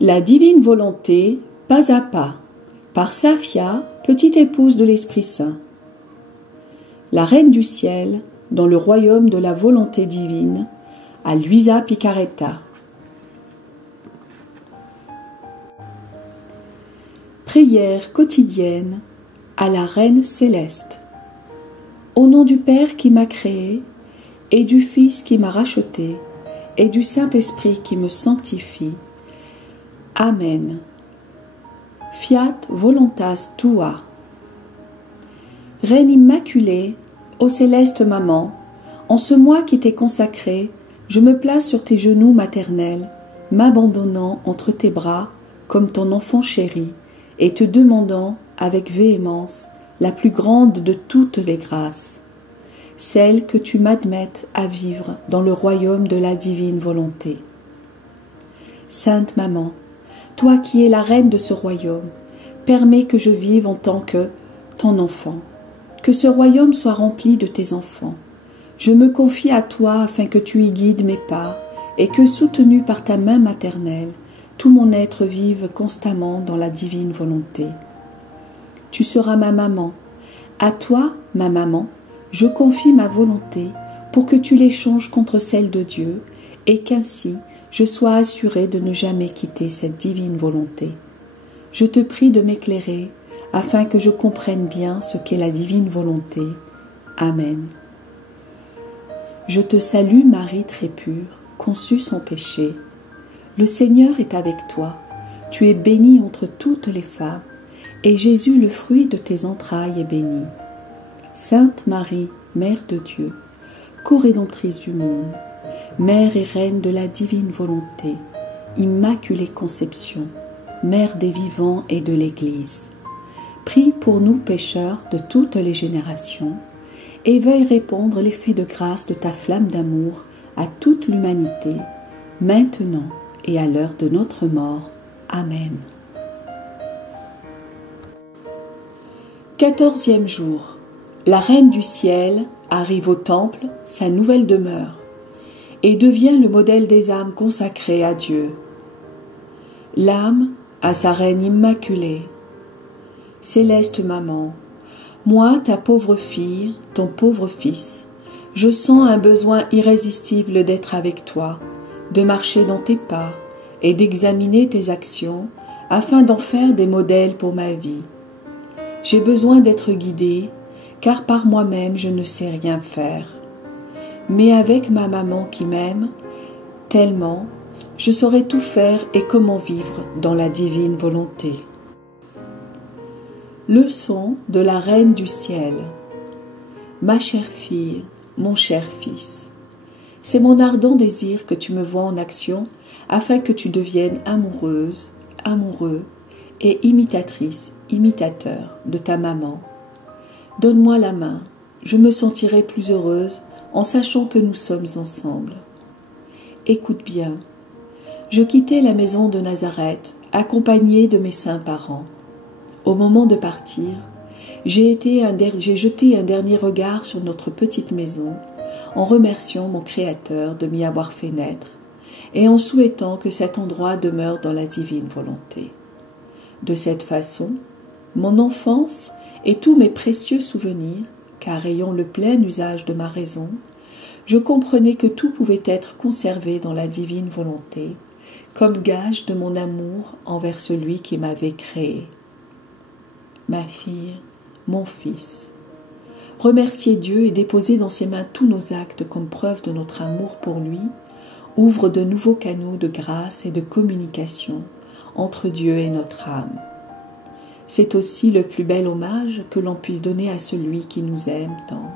La divine volonté, pas à pas, par Safia, petite épouse de l'Esprit Saint. La Reine du Ciel, dans le royaume de la volonté divine, à Luisa Picaretta. Prière quotidienne à la Reine céleste. Au nom du Père qui m'a créé, et du Fils qui m'a racheté, et du Saint-Esprit qui me sanctifie. Amen. Fiat voluntas tua. Reine immaculée, ô céleste maman, en ce mois qui t'est consacré, je me place sur tes genoux maternels, m'abandonnant entre tes bras comme ton enfant chéri, et te demandant avec véhémence la plus grande de toutes les grâces, celle que tu m'admettes à vivre dans le royaume de la divine volonté. Sainte Maman, toi qui es la reine de ce royaume, permets que je vive en tant que ton enfant, que ce royaume soit rempli de tes enfants. Je me confie à toi afin que tu y guides mes pas et que, soutenu par ta main maternelle, tout mon être vive constamment dans la divine volonté. Tu seras ma maman. À toi, ma maman, je confie ma volonté pour que tu l'échanges contre celle de Dieu et qu'ainsi je sois assurée de ne jamais quitter cette divine volonté. Je te prie de m'éclairer afin que je comprenne bien ce qu'est la divine volonté. Amen. Je te salue Marie très pure, conçue sans péché. Le Seigneur est avec toi. Tu es bénie entre toutes les femmes, et Jésus, le fruit de tes entrailles, est béni. Sainte Marie, Mère de Dieu, co-rédemptrice du monde, Mère et Reine de la divine volonté, Immaculée Conception, Mère des vivants et de l'Église, prie pour nous pécheurs de toutes les générations, et veuille répandre l'effet de grâce de ta flamme d'amour à toute l'humanité, maintenant et à l'heure de notre mort. Amen. 14e jour. La Reine du Ciel arrive au temple, sa nouvelle demeure, et devient le modèle des âmes consacrées à Dieu. L'âme à sa Reine immaculée. Céleste Maman, moi, ta pauvre fille, ton pauvre fils, je sens un besoin irrésistible d'être avec toi, de marcher dans tes pas et d'examiner tes actions afin d'en faire des modèles pour ma vie. J'ai besoin d'être guidée, car par moi-même je ne sais rien faire. Mais avec ma maman qui m'aime tellement, je saurai tout faire et comment vivre dans la divine volonté. Leçon de la Reine du Ciel. Ma chère fille, mon cher fils, c'est mon ardent désir que tu me vois en action afin que tu deviennes amoureuse, amoureux et imitatrice, imitateur de ta maman. Donne-moi la main, je me sentirai plus heureuse en sachant que nous sommes ensemble. Écoute bien, je quittais la maison de Nazareth, accompagnée de mes saints parents. Au moment de partir, j'ai jeté un dernier regard sur notre petite maison, en remerciant mon Créateur de m'y avoir fait naître, et en souhaitant que cet endroit demeure dans la divine volonté. De cette façon, mon enfance et tous mes précieux souvenirs, car ayant le plein usage de ma raison, je comprenais que tout pouvait être conservé dans la divine volonté, comme gage de mon amour envers celui qui m'avait créé. Ma fille, mon fils, remercier Dieu et déposer dans ses mains tous nos actes comme preuve de notre amour pour lui ouvre de nouveaux canaux de grâce et de communication entre Dieu et notre âme. C'est aussi le plus bel hommage que l'on puisse donner à celui qui nous aime tant.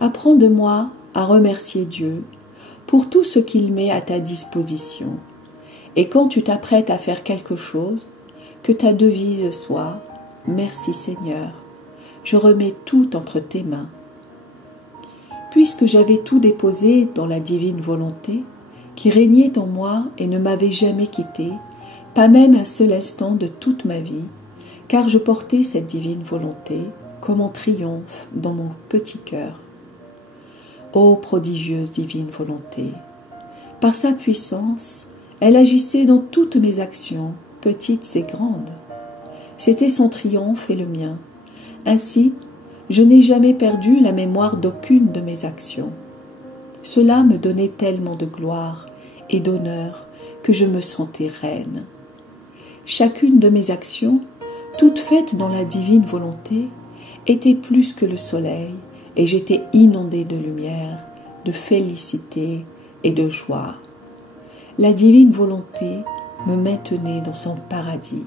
Apprends de moi à remercier Dieu pour tout ce qu'il met à ta disposition. Et quand tu t'apprêtes à faire quelque chose, que ta devise soit « Merci Seigneur, je remets tout entre tes mains ». Puisque j'avais tout déposé dans la divine volonté, qui régnait en moi et ne m'avait jamais quitté, pas même un seul instant de toute ma vie, car je portais cette divine volonté comme en triomphe dans mon petit cœur. Ô prodigieuse divine volonté, par sa puissance, Elle agissait dans toutes mes actions, petites et grandes. C'était son triomphe et le mien. Ainsi, je n'ai jamais perdu la mémoire d'aucune de mes actions. Cela me donnait tellement de gloire et d'honneur que je me sentais reine. Chacune de mes actions, toutes faites dans la divine volonté, était plus que le soleil, et j'étais inondée de lumière, de félicité et de joie. La divine volonté me maintenait dans son paradis.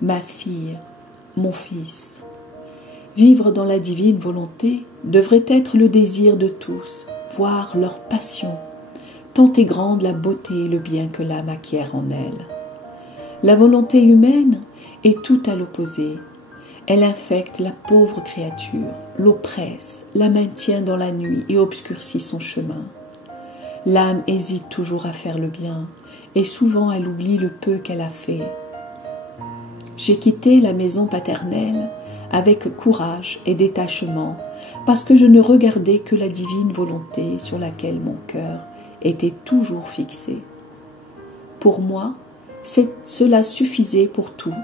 Ma fille, mon fils, vivre dans la divine volonté devrait être le désir de tous, voire leur passion, tant est grande la beauté et le bien que l'âme acquiert en elle. La volonté humaine est tout à l'opposé. Elle infecte la pauvre créature, l'oppresse, la maintient dans la nuit et obscurcit son chemin. L'âme hésite toujours à faire le bien, et souvent elle oublie le peu qu'elle a fait. J'ai quitté la maison paternelle avec courage et détachement, parce que je ne regardais que la divine volonté sur laquelle mon cœur était toujours fixé. Pour moi, cela suffisait pour tout.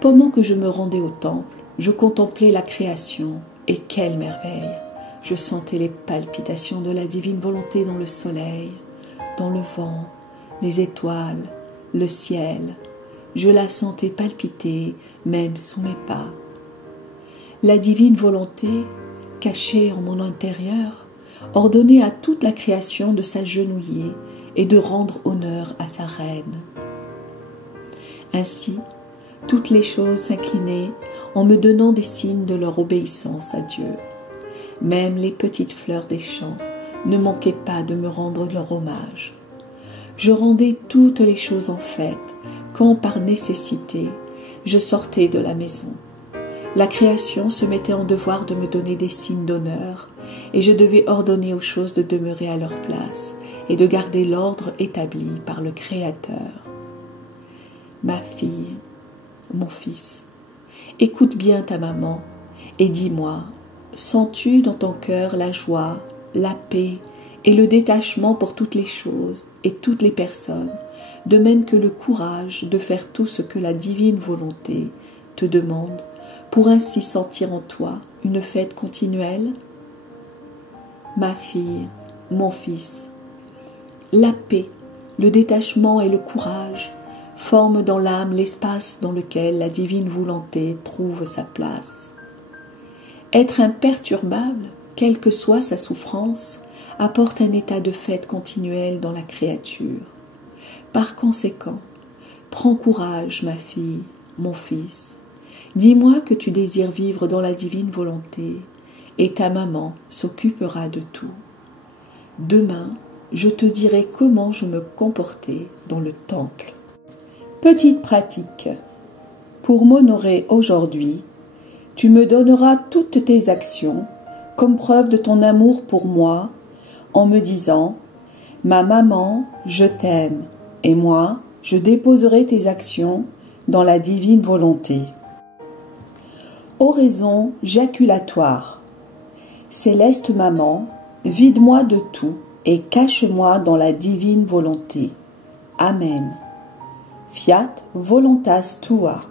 Pendant que je me rendais au temple, je contemplais la création, et quelle merveille! Je sentais les palpitations de la divine volonté dans le soleil, dans le vent, les étoiles, le ciel. Je la sentais palpiter, même sous mes pas. La divine volonté, cachée en mon intérieur, ordonnait à toute la création de s'agenouiller et de rendre honneur à sa reine. Ainsi, toutes les choses s'inclinaient en me donnant des signes de leur obéissance à Dieu. Même les petites fleurs des champs ne manquaient pas de me rendre leur hommage. Je rendais toutes les choses en fête quand, par nécessité, je sortais de la maison. La création se mettait en devoir de me donner des signes d'honneur, et je devais ordonner aux choses de demeurer à leur place et de garder l'ordre établi par le Créateur. Ma fille, mon fils, écoute bien ta maman et dis-moi, sens-tu dans ton cœur la joie, la paix et le détachement pour toutes les choses et toutes les personnes, de même que le courage de faire tout ce que la divine volonté te demande, pour ainsi sentir en toi une fête continuelle? Ma fille, mon fils, la paix, le détachement et le courage forment dans l'âme l'espace dans lequel la divine volonté trouve sa place. Être imperturbable, quelle que soit sa souffrance, apporte un état de fête continuelle dans la créature. Par conséquent, prends courage, ma fille, mon fils. Dis-moi que tu désires vivre dans la divine volonté, et ta maman s'occupera de tout. Demain, je te dirai comment je me comportais dans le temple. Petite pratique. Pour m'honorer aujourd'hui, tu me donneras toutes tes actions comme preuve de ton amour pour moi, en me disant « Ma maman, je t'aime, et moi, je déposerai tes actions dans la divine volonté. » Oraison jaculatoire. Céleste maman, vide-moi de tout et cache-moi dans la divine volonté. Amen. Fiat voluntas tua.